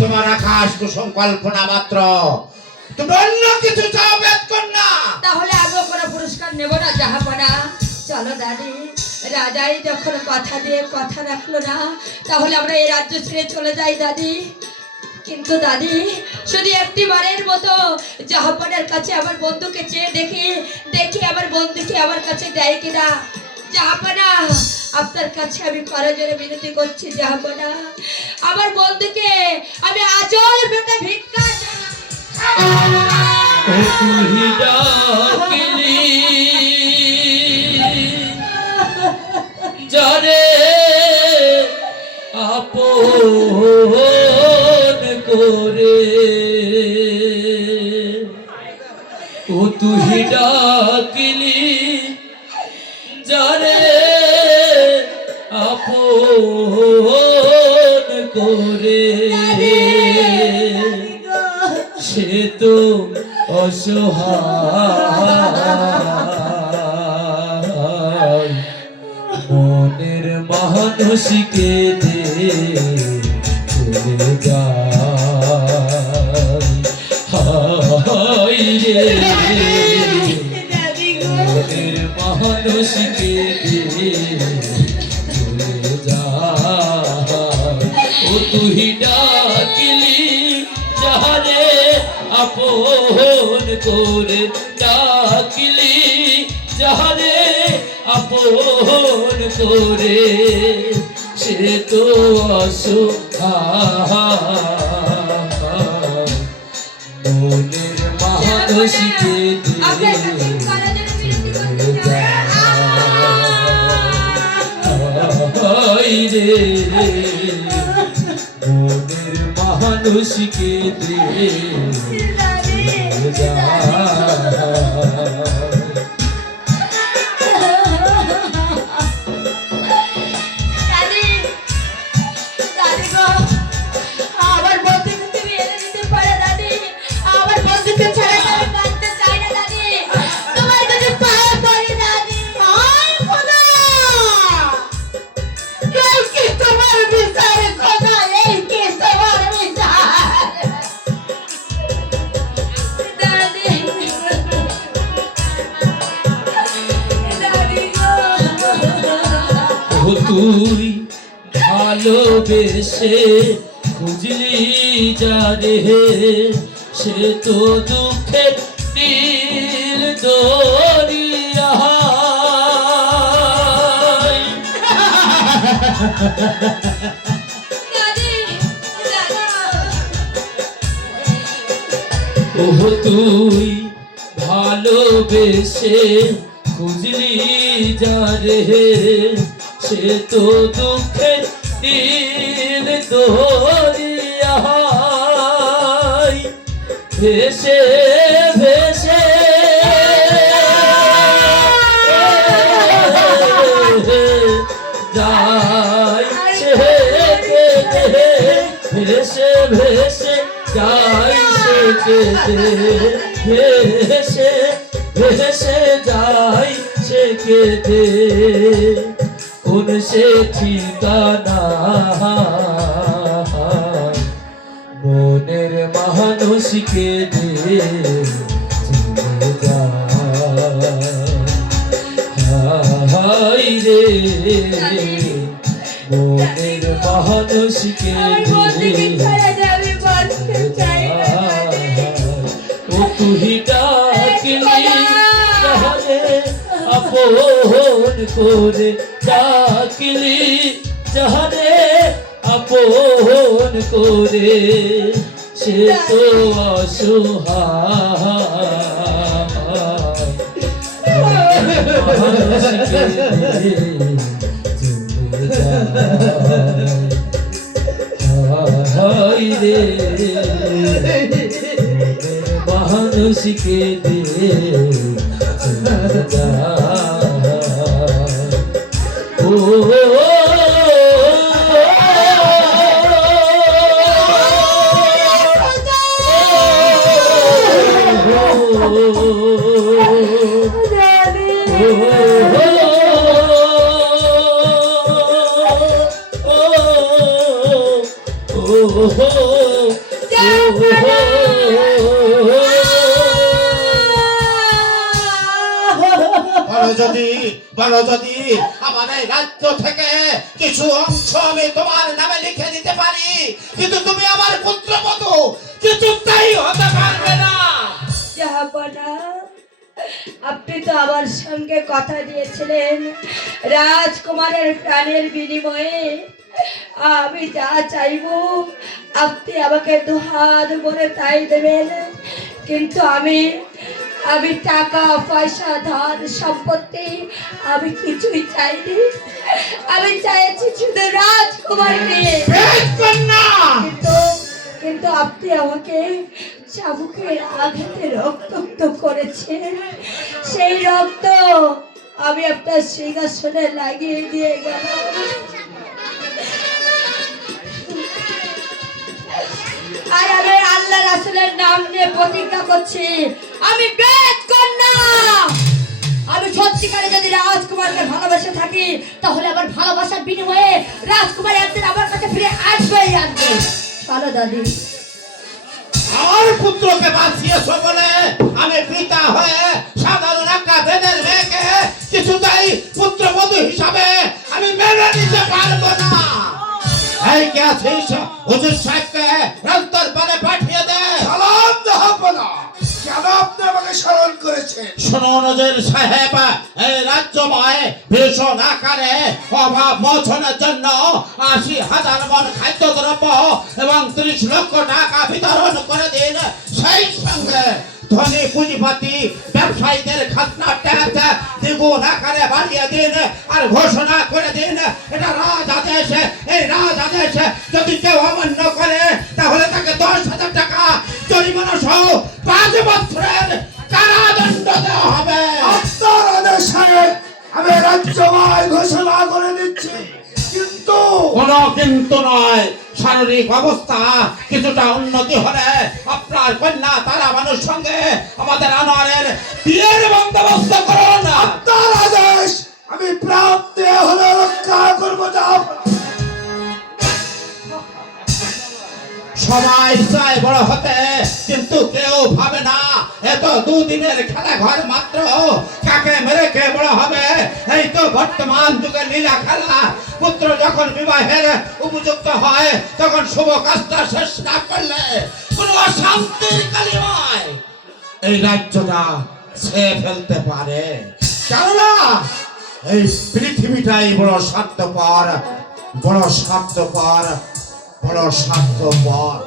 তোমার আকাশ কুসুম কল্পনা মাত্র, তুমি অন্য কিছু চাও বেদ কন্যা। তাহলে আগে কোনো পুরস্কার নেব না জাহাপনা। চলো দাদি, রাজাই যখন কথা দিয়ে কথা রাখলো না, তাহলে আমরা এই রাজ্য ছেড়ে চলে যাই দাদি। কিন্তু দাদি, শুধু একটি বারের মতো জাহাপনার কাছে আমার বন্ধুকে চেয়ে দেখি, দেখি আমার বন্ধুকে আমার কাছে দেয় কিনা। জাহাপনা, আপনার কাছে আমি করজোড়ে বিনতি করছি জাহাপনা, আমার বন্ধুকে আমি আজল পেটে ভিক্ষা যারে আপন করে ও তুই ডাকিলি, যারে আপন করে সে তো অসহায় মনের মানুষকে দে চলে যায়। হায় রে মনের মানুষকে দে চলে যায়। ও তুই ডাকিলি, যারে আপন করে ডাকিলি, যারে আপন করে সে তো অসহায় মনের মানুষকে দিয়ে রে মনের মানুষকে দিয়ে তুই ভালোবেসে খুঁজলি যারে সে তো দুঃখের নীল দরিয়া। ও তুই ভালোবেসে খুঁজলি যারে সে তো দুঃখের নীল দরিয়া। ভেসে ভেসে যায় সে কেঁদে, ভেসে ভেসে যায় সে কেঁদে, ভেসে ভেসে যায় সে কেঁদে। কোন সে ঠিকানা মনের মানুষকে দিয়ে চলে যায় রে মনের মানুষকে ও তুই ডাকিলি, আপন করে ডাকিলি, যারে আপন করে সে তো অসহায় রে মানুষকে দিয়ে ও oh বলো যদি আমার এই রাজ্য থেকে কিছু অংশ আমি তোমার নামে লিখে দিতে পারি, কিন্তু তুমি আমার পুত্রবধূ কিছুতেই হতে পারবে না। জাহাপনা, আপনি তো আমার সঙ্গে কথা দিয়েছিলেন রাজকুমারের প্রাণের বিনিময়ে আমি যা চাইবো আপনি আমাকে দুহাত ভরে তাই দেবেন, কিন্তু আমি টাকা পয়সা ধন সম্পত্তি আমি কিছুই চাইনি। আমি চাইছি শুধু রাজকুমারকে। কিন্তু আপনি আমাকে চাবুকের আঘাতে রক্তাক্ত করেছেন, সেই রক্ত আমি আপনার সিংহাসনে লাগিয়ে দিয়ে গেলাম। আর আমি আল্লাহ রাসূলের নাম নিয়ে প্রতিজ্ঞা করছি, আমি বেদ কন্যা। আমি সত্যিকারে যদি রাজকুমারকে ভালোবাসে থাকি তাহলে আমার ভালোবাসার বিনিময়ে রাজকুমার একদিন আমার কাছে ফিরে আসবেই আসবে। চলো দাদি। আমার পুত্রকে বাঁচিয়েছো বলে আমি পিতা হয়ে সাধারণ একটা বেদের মেয়েকে কিছুতেই পুত্রবধূ হিসাবে আমি মেনে নিতে পারবো না। এই কে আছিস? হুজুর সাহেবকে রাজদরবারে পাঠিয়ে দে। সালাম জাহাপনা, কেন আপনি আমাকে স্মরণ করেছেন? শোনো নজর সাহেব, এই রাজ্যময় ভীষণ আকারে অভাব মোচনের জন্য ৮০,০০০ মণ খাদ্যদ্রব্য এবং ৩০ লক্ষ টাকা বিতরণ করে দিন। সেই সঙ্গে ধনী পুঁজিপতি ব্যবসায়ীদের খাজনা ট্যাক্স দ্বিগুণ আকারে বাড়িয়ে দিন। আর ঘোষণা করে দিন, এটা রাজ আদেশ। এই রাজ আদেশ যদি কেউ অমান্য করে তাহলে তাকে ১০,০০০ টাকা জরিমানা সহ ৫ বছরের কারাদণ্ড দেওয়া হবে। আপনার আদেশ সাহেব, আমি রাজ্যময় ঘোষণা করে দিচ্ছি। কিন্তু কোনো কিন্তু নয়, শারীরিক অবস্থা কিছুটা উন্নতি হলে আপনার কন্যা তারা মানুষ সঙ্গে আমাদের আনোয়ারের বিয়ের বন্দোবস্ত করুন। আপনার আদেশ আমি প্রাণ দিয়ে হলে রক্ষা করবো জাহাপনা। সবাই চায় বড় হতে, কিন্তু কেউ ভাবে না এত দুদিনের খেলা ঘর মাত্র, কাকে মেরে কে বড় হবে। এই তো বর্তমান যুগের লীলা খেলা। পুত্র যখন বিবাহের উপযুক্ত হয় তখন শুভ কাজটা শেষ না করলে কোনো অশান্তির কালিমায় এই রাজ্যটা সে ফেলতে পারে। কেননা এই পৃথিবীটাই বড় স্বার্থপর, বড় স্বার্থপর, বড় স্বার্থপর।